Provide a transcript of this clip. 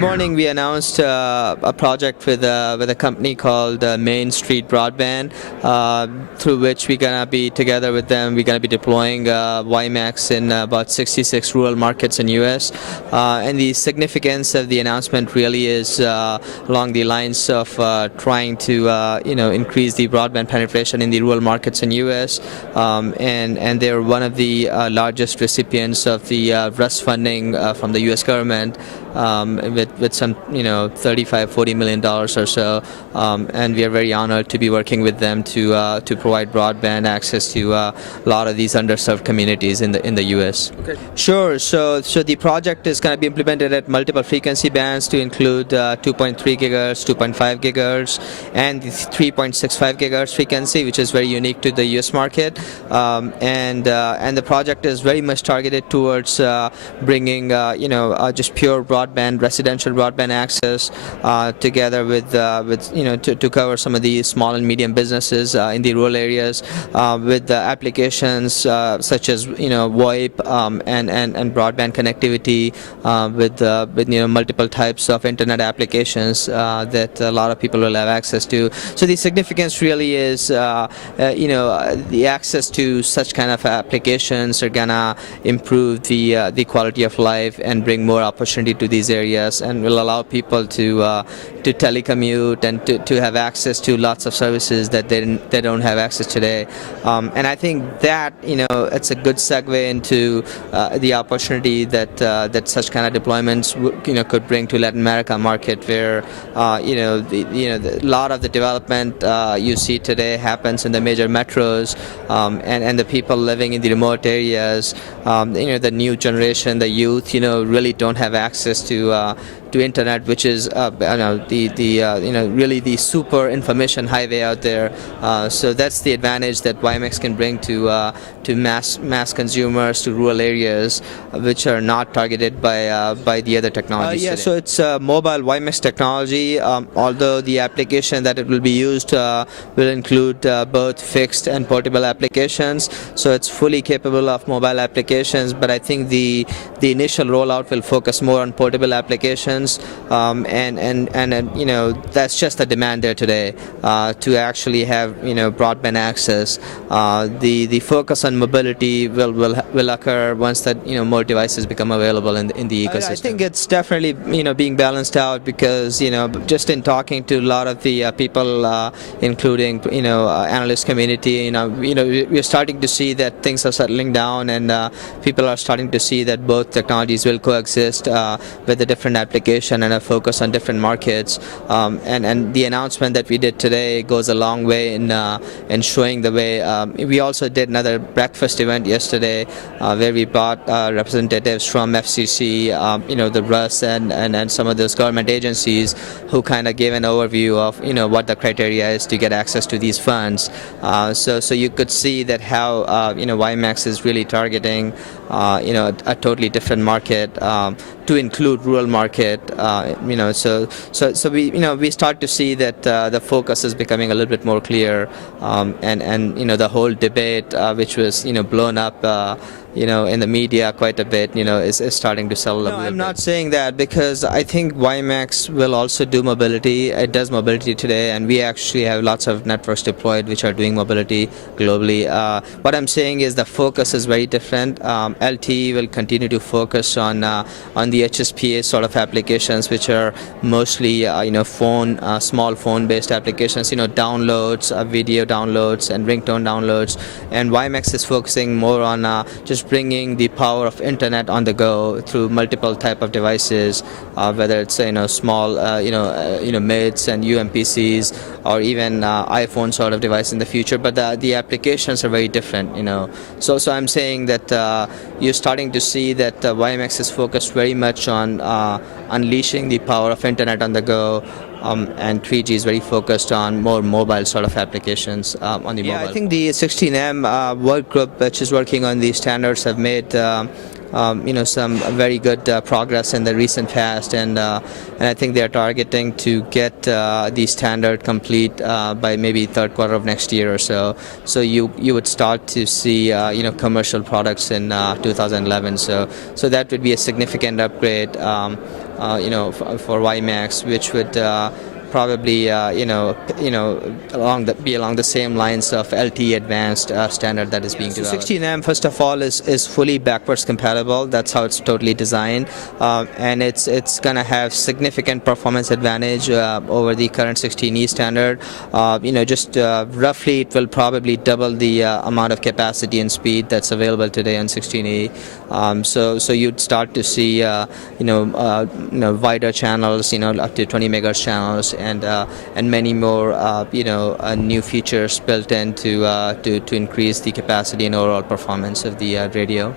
morning we announced a project with a company called Main Street Broadband, through which we're gonna be together with them. We're gonna be deploying WiMAX in about 66 rural markets in U.S. And the significance of the announcement really is along the lines of trying to increase the broadband penetration in the rural markets in U.S. And they're one of the largest recipients of the RUS funding from the U.S. government, with some $35-40 million or so, and we are very honored to be working with them to provide broadband access to a lot of these underserved communities in the U.S. Okay. Sure. So the project is going to be implemented at multiple frequency bands to include 2.3 gigahertz, 2.5 gigahertz, and the 3.65 gigahertz frequency, which is very unique to the U.S. market. And the project is very much targeted towards bringing just pure broadband, residential broadband access together with to cover some of the small and medium businesses in the rural areas with applications such as VoIP and broadband connectivity with multiple types of internet applications that a lot of people will have access to. So the significance really is the access to such kind of applications are gonna improve the quality of life and bring more opportunity to these areas, and will allow people to telecommute and to have access to lots of services that they don't have access today. And I think that it's a good segue into the opportunity that such kind of deployments could bring to Latin America market, where a lot of the development you see today happens in the major metros, and the people living in the remote areas, the new generation, the youth, really don't have access to internet, which is really the super information highway out there. So that's the advantage that WiMAX can bring to mass consumers, to rural areas, which are not targeted by the other technologies. Yeah, today. so It's mobile WiMAX technology, although the application that it will be used will include both fixed and portable applications. So it's fully capable of mobile applications, but I think the initial rollout will focus more on portable applications. And that's just the demand there today to actually have broadband access. The focus on mobility will occur once that more devices become available in the ecosystem. I think it's definitely being balanced out, because just in talking to a lot of the people, including analyst community, we're starting to see that things are settling down, and people are starting to see that both technologies will coexist with a different application and a focus on different markets. And the announcement that we did today goes a long way in showing the way. We also did another breakfast event yesterday where we brought representatives from FCC, the RUS, and some of those government agencies who kind of gave an overview of what the criteria is to get access to these funds. So you could see that how WiMAX is really targeting a totally different market to include rural market. So we start to see that the focus is becoming a little bit more clear, and the whole debate which was blown up in the media quite a bit, is starting to settle a little bit. I'm not saying that, because I think WiMAX will also do mobility. It does mobility today, and we actually have lots of networks deployed which are doing mobility globally. What I'm saying is the focus is very different. LTE will continue to focus on the HSPA sort of applications, which are mostly small phone-based applications, downloads, video downloads, and ringtone downloads. And WiMAX is focusing more on just bringing the power of internet on the go through multiple type of devices, whether it's small MIDs and UMPCs, or even iPhone sort of device in the future. But the applications are very different. So I'm saying that you're starting to see that WiMAX is focused very much on unleashing the power of internet on the go. And 3G is very focused on more mobile sort of applications on the mobile. I think the 16M work group, which is working on these standards, have made some very good progress in the recent past, and I think they are targeting to get the standard complete by maybe third quarter of next year or so. So you would start to see commercial products in 2011. So that would be a significant upgrade. for WiMAX, which would probably be along the same lines of LTE advanced standard that is being developed. 16M, first of all, is fully backwards compatible. That's how it's totally designed, and it's gonna have significant performance advantage over the current 16E standard. Just roughly, it will probably double the amount of capacity and speed that's available today on 16E. So you'd start to see wider channels, up to 20 megahertz channels, and many more new features built in to increase the capacity and overall performance of the radio.